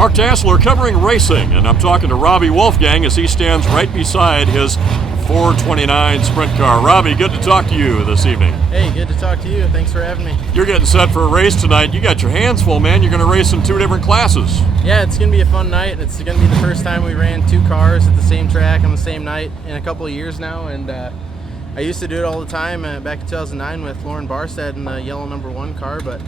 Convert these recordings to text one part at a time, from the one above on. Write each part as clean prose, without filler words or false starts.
Mark Tassler covering racing, and I'm talking to Robby Wolfgang as he stands right beside his 429 sprint car. Robby, good to talk to you this evening. Hey, good to talk to you. Thanks for having me. You're getting set for a race tonight. You got your hands full, man. You're going to race in two different classes. Yeah, it's going to be a fun night. It's going to be the first time we ran two cars at the same track on the same night in a couple of years now, and I used to do it all the time back in 2009 with Lauren Barstead in the yellow number 1 car, but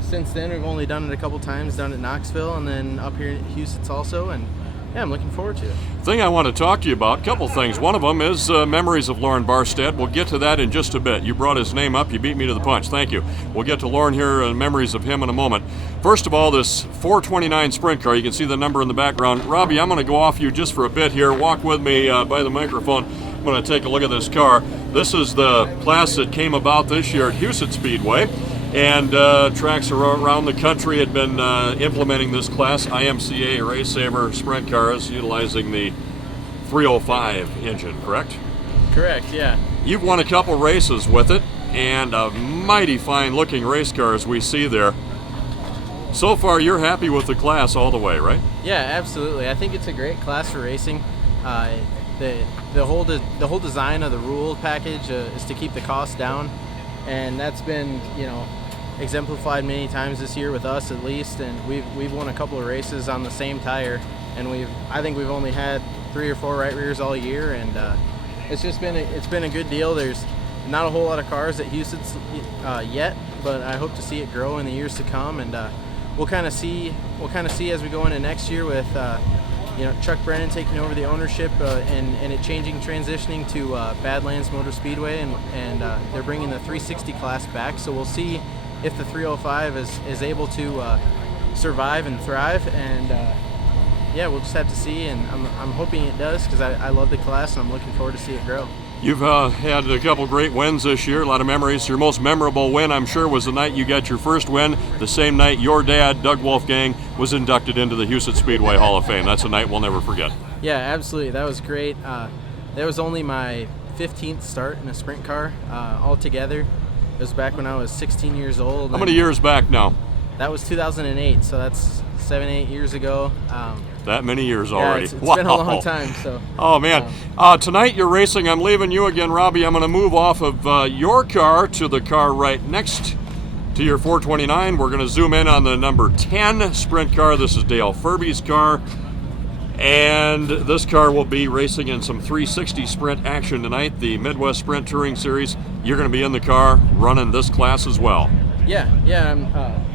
since then we've only done it a couple times down at Knoxville and then up here in Houston also, and yeah, I'm looking forward to it. The thing I want to talk to you about, a couple things. One of them is memories of Lauren Barstead. We'll get to that in just a bit. You brought his name up. You beat me to the punch. Thank you. We'll get to Lauren here and memories of him in a moment. First of all, this 429 sprint car, you can see the number in the background. Robby, I'm going to go off you just for a bit here. Walk with me by the microphone. I'm going to take a look at this car. This is the class that came about this year at Houston Speedway. And tracks around the country had been implementing this class, IMCA Race Saver sprint cars, utilizing the 305 engine, correct? Correct, yeah. You've won a couple races with it, and a mighty fine-looking race car as we see there. So far, you're happy with the class all the way, right? Yeah, absolutely. I think it's a great class for racing. The whole design of the rule package is to keep the cost down, and that's been, exemplified many times this year with us at least, and we've won a couple of races on the same tire, and I think we've only had 3 or 4 right rears all year, and it's been a good deal. There's not a whole lot of cars at Houston's yet, but I hope to see it grow in the years to come, and we'll kind of see as we go into next year with Chuck Brennan taking over the ownership and it transitioning to Badlands Motor Speedway, and they're bringing the 360 class back, so we'll see if the 305 is able to survive and thrive, and we'll just have to see, and I'm hoping it does, because I love the class and I'm looking forward to see it grow. You've had a couple great wins this year, a lot of memories. Your most memorable win, I'm sure, was the night you got your first win, the same night your dad, Doug Wolfgang, was inducted into the Houston Speedway Hall of Fame. That's a night we'll never forget. Yeah, absolutely. That was great. That was only my 15th start in a sprint car altogether. It was back when I was 16 years old. How many years back now? That was 2008, so that's 7-8 years ago. That many years already. It's been a long time. So. Oh, man. Tonight you're racing. I'm leaving you again, Robby. I'm going to move off of your car to the car right next to your 429. We're going to zoom in on the number 10 sprint car. This is Dale Furby's car. And this car will be racing in some 360 sprint action tonight, the Midwest Sprint Touring Series. You're going to be in the car running this class as well. Yeah, I'm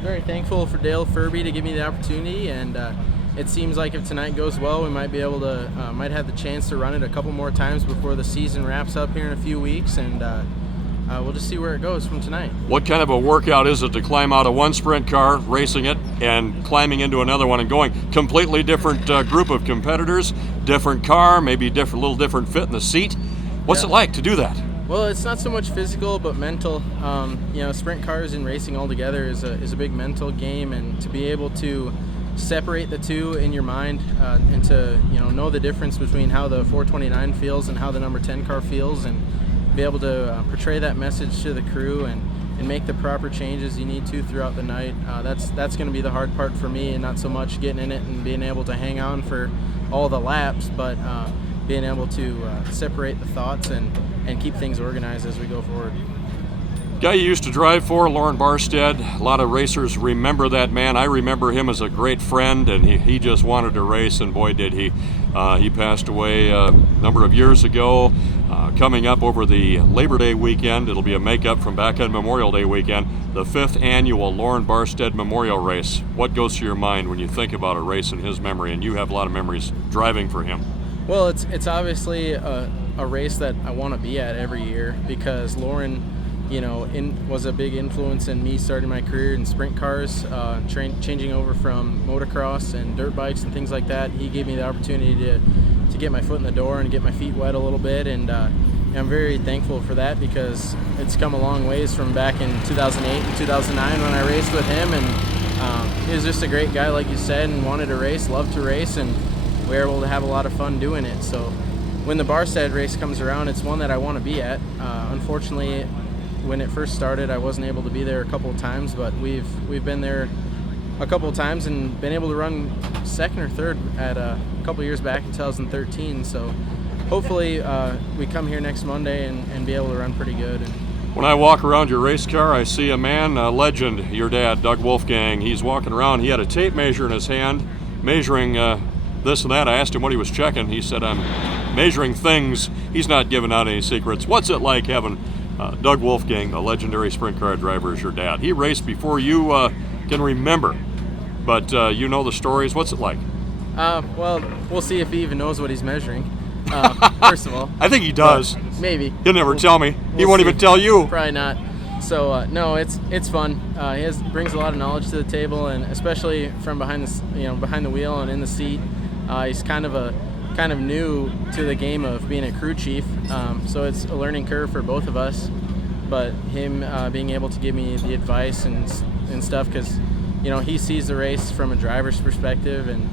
very thankful for Dale Furby to give me the opportunity, and it seems like if tonight goes well, we might be able to, might have the chance to run it a couple more times before the season wraps up here in a few weeks, and we'll just see where it goes from tonight. What kind of a workout is it to climb out of one sprint car, racing it, and climbing into another one and going? Completely different group of competitors, different car, maybe little different fit in the seat. What's it like to do that? Well, it's not so much physical, but mental. Sprint cars and racing altogether is a big mental game, and to be able to separate the two in your mind and to know the difference between how the 429 feels and how the number 10 car feels, and be able to portray that message to the crew and make the proper changes you need to throughout the night. That's going to be the hard part for me, and not so much getting in it and being able to hang on for all the laps, but being able to separate the thoughts and keep things organized as we go forward. Guy you used to drive for, Lauren Barstead. A lot of racers remember that man. I remember him as a great friend, and he just wanted to race, and boy did he. He passed away a number of years ago. Coming up over the Labor Day weekend, it'll be a makeup from back on Memorial Day weekend, the 5th annual Lauren Barstead Memorial Race. What goes to your mind when you think about a race in his memory, and you have a lot of memories driving for him? Well, it's obviously a race that I want to be at every year, because Lauren was a big influence in me starting my career in sprint cars, changing over from motocross and dirt bikes and things like that. He gave me the opportunity to get my foot in the door and get my feet wet a little bit, and I'm very thankful for that, because it's come a long ways from back in 2008 and 2009 when I raced with him, and he was just a great guy, like you said, and wanted to race, loved to race, and we were able to have a lot of fun doing it. So when the Barstead race comes around, it's one that I want to be at. Unfortunately, when it first started, I wasn't able to be there a couple of times, but we've been there a couple of times and been able to run second or third at a couple years back in 2013. So hopefully we come here next Monday and be able to run pretty good. When I walk around your race car, I see a man, a legend, your dad, Doug Wolfgang. He's walking around. He had a tape measure in his hand, measuring this and that. I asked him what he was checking. He said, I'm measuring things. He's not giving out any secrets. What's it like having Doug Wolfgang, the legendary sprint car driver, as your dad? He raced before you can remember, but you know the stories. What's it like? Well, we'll see if he even knows what he's measuring. First of all, I think he does. Maybe He'll never tell me. He won't see. even tell you. Probably not. So no, it's fun. He brings a lot of knowledge to the table, and especially from behind the wheel and in the seat. He's kind of new to the game of being a crew chief, so it's a learning curve for both of us. But him being able to give me the advice and stuff, because he sees the race from a driver's perspective and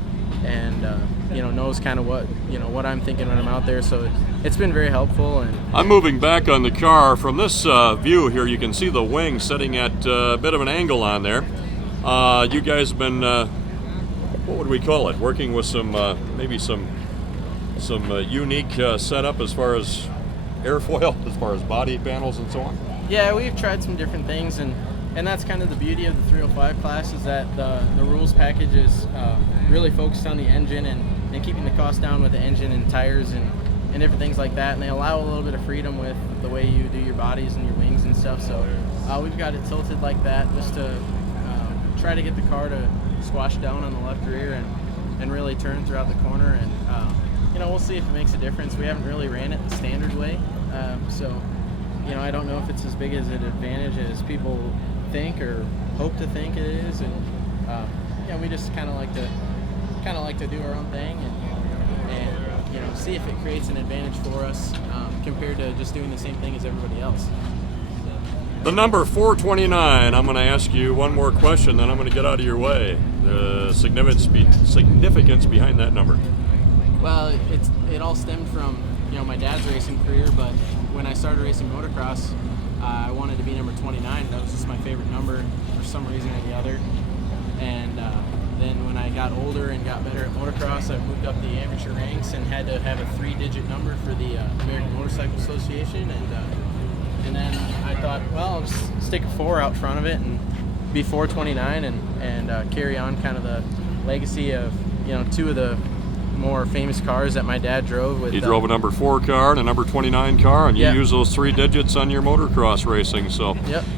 knows kind of what I'm thinking when I'm out there. So it's been very helpful. And I'm moving back on the car. From this view here, you can see the wing sitting at a bit of an angle on there. You guys have been, what would we call it? Working with some maybe some unique setup as far as airfoil, as far as body panels and so on. Yeah, we've tried some different things, and that's kind of the beauty of the 305 class, is that the rules package is really focused on the engine and keeping the cost down with the engine and tires and different things like that. And they allow a little bit of freedom with the way you do your bodies and your wings and stuff. So we've got it tilted like that just to try to get the car to squash down on the left rear and really turn throughout the corner. And we'll see if it makes a difference. We haven't really ran it the standard way, so I don't know if it's as big as an advantage as people think or hope to think it is. And we just kind of like to do our own thing and see if it creates an advantage for us compared to just doing the same thing as everybody else. The number 429, I'm going to ask you one more question, then I'm going to get out of your way. The significance behind that number. Well, it all stemmed from my dad's racing career, but when I started racing motocross, I wanted to be number 29. That was just my favorite number for some reason or the other. And then when I got older and got better at motocross, I moved up the amateur ranks and had to have a 3-digit number for the American Motorcycle Association. And then I thought, well, I'll just stick a 4 out front of it and be 429 and carry on kind of the legacy of two of the more famous cars that my dad drove. He drove a number 4 car and a number 29 car, and you use those 3 digits on your motocross racing. So,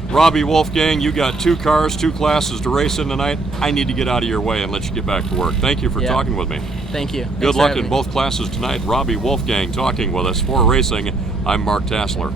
Robby Wolfgang, you got 2 cars, 2 classes to race in tonight. I need to get out of your way and let you get back to work. Thank you for talking with me. Thank you. Good luck in both classes tonight. Robby Wolfgang talking with us for racing. I'm Mark Tassler.